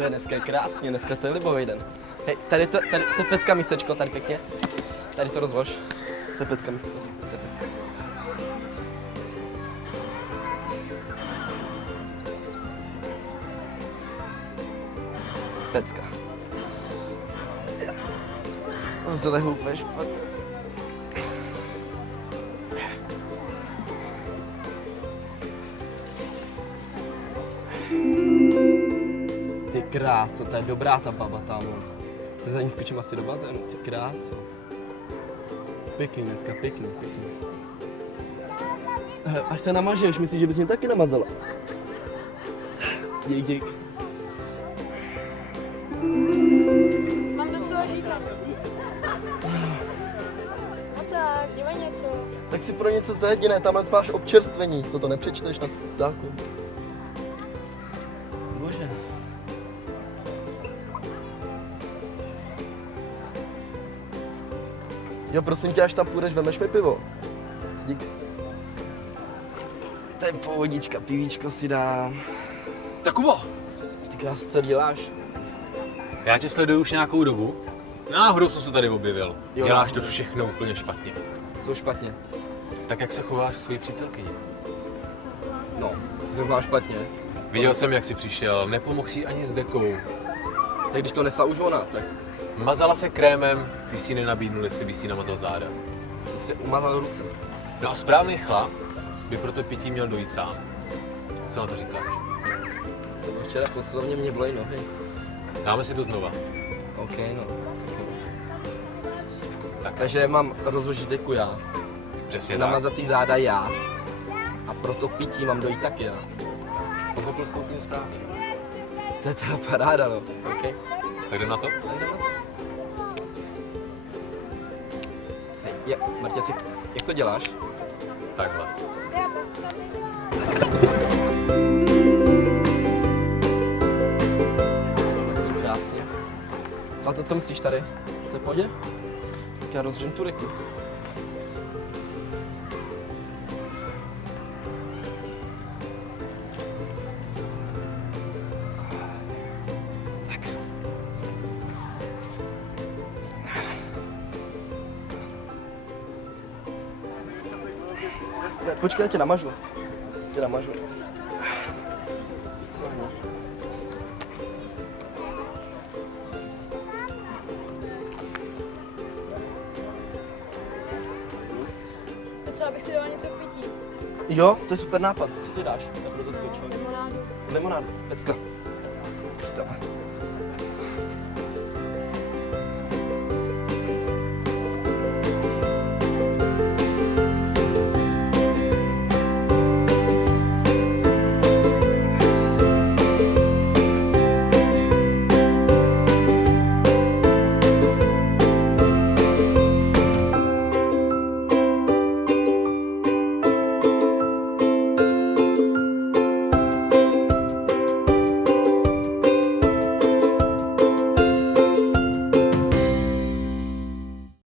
to je dneska krásně, dneska to je libový den. Hej, tady to je pecka místečko, tady pěkně. Tady to rozlož. To je pecka místečko, to je pecka. Pecka. Zase lehu úplně špatně. Ty kráso, to je dobrá ta baba tamhle. Se za ní skočím asi do bazénu, ty kráso. Pěkný dneska, pěkný. Až se namažeš, myslíš, že bys mě taky namazala? Dík. Mám docela žízeň. No tak, dělej něco. Tak si pro něco za jediné, tamhle máš občerstvení, toto nepřečteš na dálku. Bože. Jo, prosím tě, až tam půjdeš, vemeš mi pivo. Dík. To je pohodička, pivíčko si dám. Tak Kubo, Ty krásu, co děláš? já tě sleduju už nějakou dobu. Náhodou jsem se tady objevil. Jo, Děláš to náhodou. všechno úplně špatně. Co špatně? Tak jak se chováš k svojí přítelkyni? No, to jsem byla špatně. Viděl jsem, jak jsi přišel, nepomohl si ani s dekou. Tak když to nesla už ona, tak Mazala se krémem, ty si nenabídnul, jestli by si namazal záda. se umazal ruce. No a správný chlap by pro to pití měl dojít sám. Co na to říkáš? Jsem včera poslovně mě bolej nohy. Dáme si to znova. OK, no. Takže mám rozložit deku já. Přesně tak. Namazat ty záda já. A pro to pití mám dojít taky já. Pochopil jsi to úplně správně. To je teda paráda, no. OK. Tak jdem na to? Tak jdeme na to. Hej, Martě, jak to děláš? Takhle. To krásně. A to, co myslíš tady? To je v pohodě? Tak já rozřím tu deku. Tak. Ne, počkej, já tě namažu. Sáhni. A co, abych si dala něco k pití? Jo, to je super nápad. Co si dáš? Já proto skočím. Limonádu. Limonádu, pecka. Dáme.